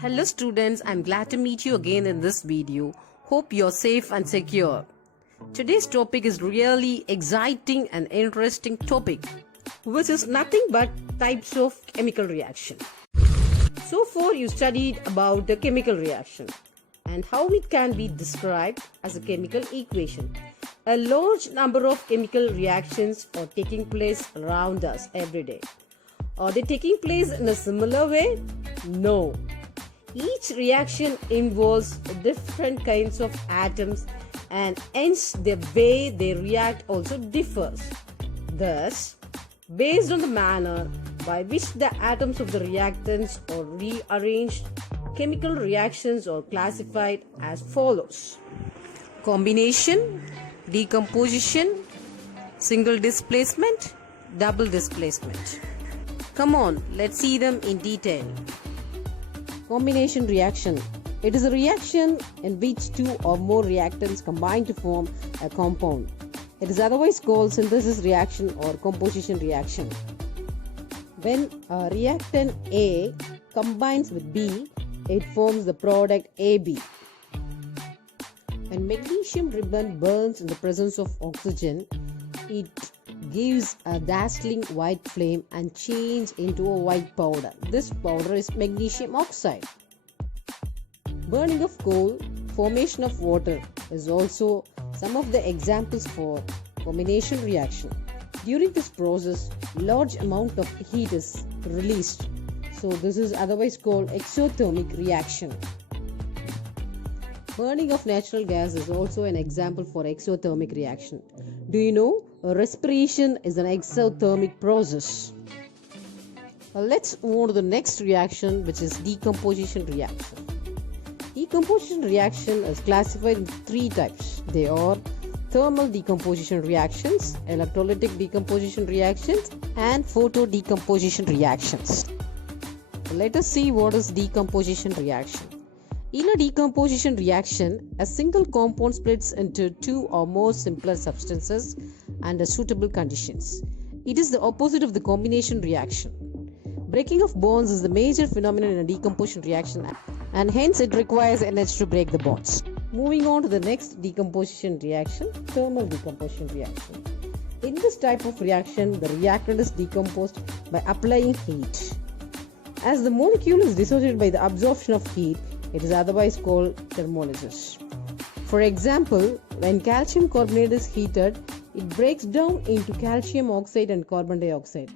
Hello students, I'm glad to meet you again in this video. Hope you're safe and secure. Today's topic is really exciting and interesting topic, which is nothing but types of chemical reaction. So far you studied about the chemical reaction and how it can be described as a chemical equation. A large number of chemical reactions are taking place around us every day. Are they taking place in a similar way? No. Each reaction involves different kinds of atoms and hence the way they react also differs. Thus, based on the manner by which the atoms of the reactants are rearranged, chemical reactions are classified as follows: combination, decomposition, single displacement, double displacement. Come on, let's see them in detail. Combination reaction. It is a reaction in which two or more reactants combine to form a compound. It is otherwise called synthesis reaction or composition reaction. When a reactant A combines with B, it forms the product AB. When magnesium ribbon burns in the presence of oxygen, it gives a dazzling white flame and change into a white powder. This powder is magnesium oxide. Burning of coal, formation of water is also some of the examples for combination reaction. During this process, large amount of heat is released. So this is otherwise called exothermic reaction. Burning of natural gas is also an example for exothermic reaction. Do you know? Respiration is an exothermic process. Let's move on to the next reaction, which is decomposition reaction. Decomposition reaction is classified in three types. They are thermal decomposition reactions, electrolytic decomposition reactions, and photo decomposition reactions. Let us see what is decomposition reaction. In a decomposition reaction, a single compound splits into two or more simpler substances under suitable conditions. It is the opposite of the combination reaction. Breaking of bonds is the major phenomenon in a decomposition reaction, and hence it requires energy to break the bonds. Moving on to the next decomposition reaction, thermal decomposition reaction. In this type of reaction, the reactant is decomposed by applying heat. As the molecule is dissociated by the absorption of heat, it is otherwise called thermolysis. For example, when calcium carbonate is heated, it breaks down into calcium oxide and carbon dioxide.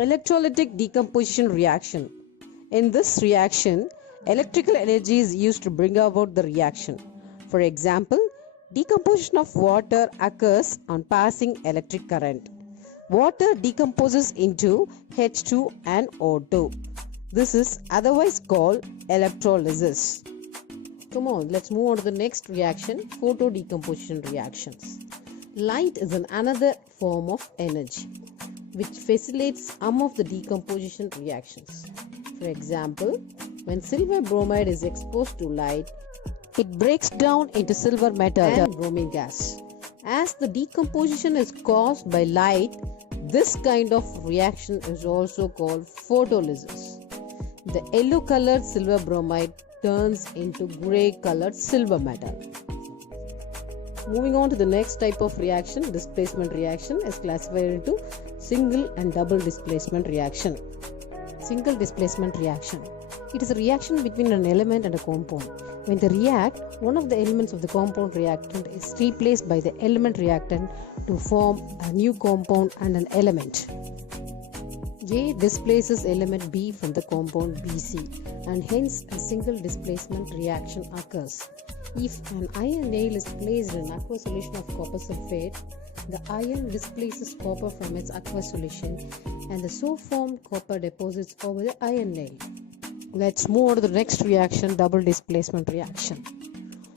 Electrolytic decomposition reaction. In this reaction, electrical energy is used to bring about the reaction. For example, decomposition of water occurs on passing electric current. Water decomposes into H2 and O2. This is otherwise called electrolysis. Come on, let's move on to the next reaction, photo decomposition reactions. Light is another form of energy which facilitates some of the decomposition reactions. For example, when silver bromide is exposed to light, it breaks down into silver metal and bromine gas. As the decomposition is caused by light, this kind of reaction is also called photolysis. The yellow colored silver bromide turns into grey colored silver metal. Moving on to the next type of reaction, displacement reaction, is classified into single and double displacement reaction. Single displacement reaction. It is a reaction between an element and a compound. When they react, one of the elements of the compound reactant is replaced by the element reactant to form a new compound and an element. A displaces element B from the compound BC, and hence a single displacement reaction occurs. If an iron nail is placed in an aqueous solution of copper sulfate, the iron displaces copper from its aqueous solution and the so formed copper deposits over the iron nail. Let's move on to the next reaction, double displacement reaction.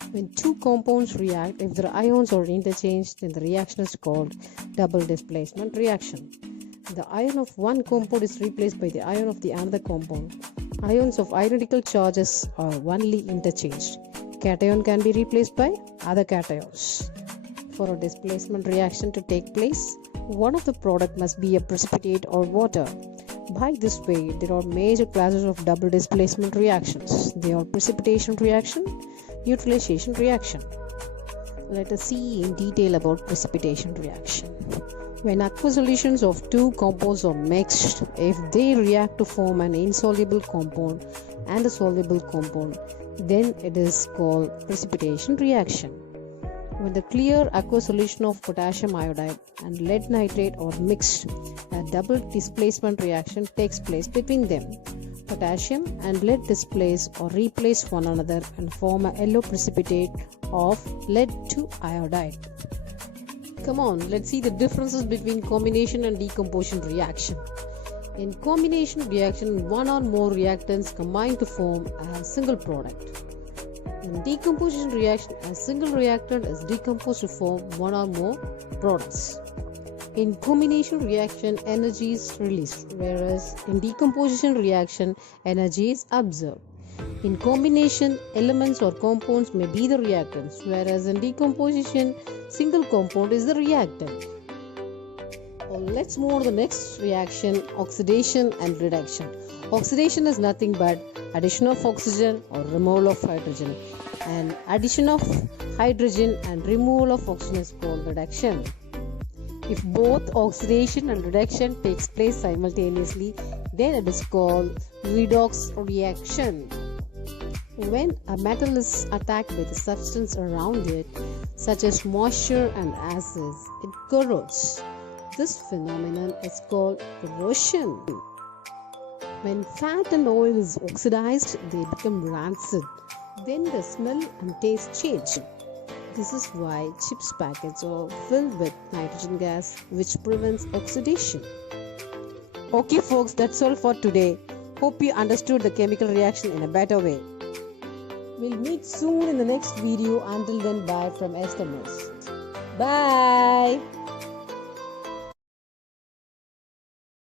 When two compounds react, if their ions are interchanged, then the reaction is called double displacement reaction. The ion of one compound is replaced by the ion of the another compound. Ions of identical charges are only interchanged. Cation can be replaced by other cations. For a displacement reaction to take place, one of the product must be a precipitate or water. By this way, there are major classes of double displacement reactions. They are precipitation reaction, neutralization reaction. Let us see in detail about precipitation reaction. When aqueous solutions of two compounds are mixed, if they react to form an insoluble compound and a soluble compound, then it is called precipitation reaction. When the clear aqueous solution of potassium iodide and lead nitrate are mixed, a double displacement reaction takes place between them. Potassium and lead displace or replace one another and form a yellow precipitate of lead to iodide. Come on, let's see the differences between combination and decomposition reaction. In combination reaction, one or more reactants combine to form a single product. In decomposition reaction, a single reactant is decomposed to form one or more products. In combination reaction, energy is released, whereas in decomposition reaction, energy is absorbed. In combination, elements or compounds may be the reactants, whereas in decomposition, single compound is the reactant. Let's move on to the next reaction, oxidation and reduction. Oxidation is nothing but addition of oxygen or removal of hydrogen, and addition of hydrogen and removal of oxygen is called reduction. If both oxidation and reduction takes place simultaneously, then it is called redox reaction. When a metal is attacked by the substance around it, such as moisture and acids, it corrodes. This phenomenon is called corrosion. When fat and oil is oxidized, they become rancid. Then the smell and taste change. This is why chips packets are filled with nitrogen gas, which prevents oxidation. Okay folks, that's all for today. Hope you understood the chemical reaction in a better way. We'll meet soon in the next video. Until then, bye from SMS. Bye.